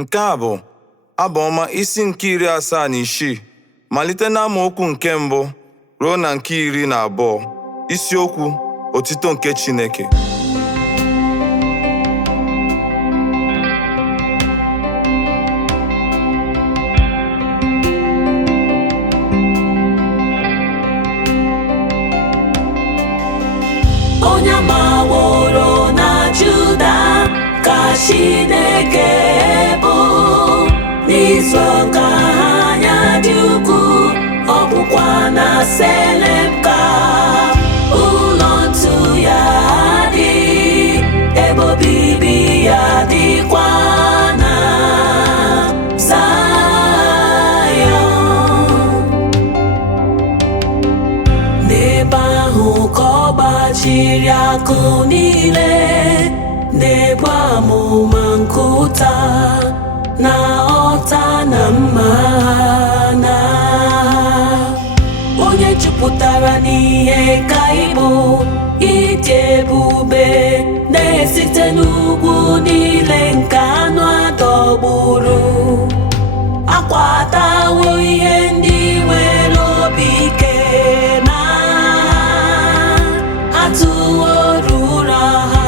Nke a bụ Abụ Ọma isi nke 76 malite n'amaokwu nke 1 ruo na nke 12. Isiokwu: Otito nke Chineke. Onye amaworo na Juda ka Chineke bụ, n'izuụka anya dị ukwuu, ọ bụkwa na Selem ka ụlọ ntu ya dị, ebe obibi ya dịkwa na Zayọn. N'ebe ahụ ka ọ gbajiri akụ niile, na-ebu amụma nke ụta na ọta na mma na onye jupụtara n'ihe ka ịbụ ịdị ebube, na-esite n'ugwu niile nke anụ adọgburu. Akwatawo ihe ndị nwere obi ike na atụworo ụra ha,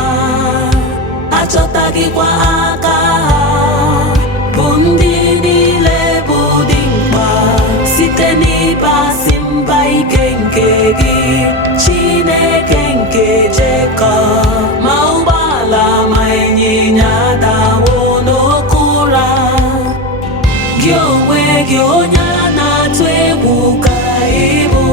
achọtaghịkwa aka ha, bụ ndị niile bụ dimkpa site n'ịbasị mba ike nke gị, Chineke nke Jekọb. Ma ụgbọala ma ịnyịnya dawo n'oke ụra, gị onwe gị onye a na-atụ egwu ka ị bụ.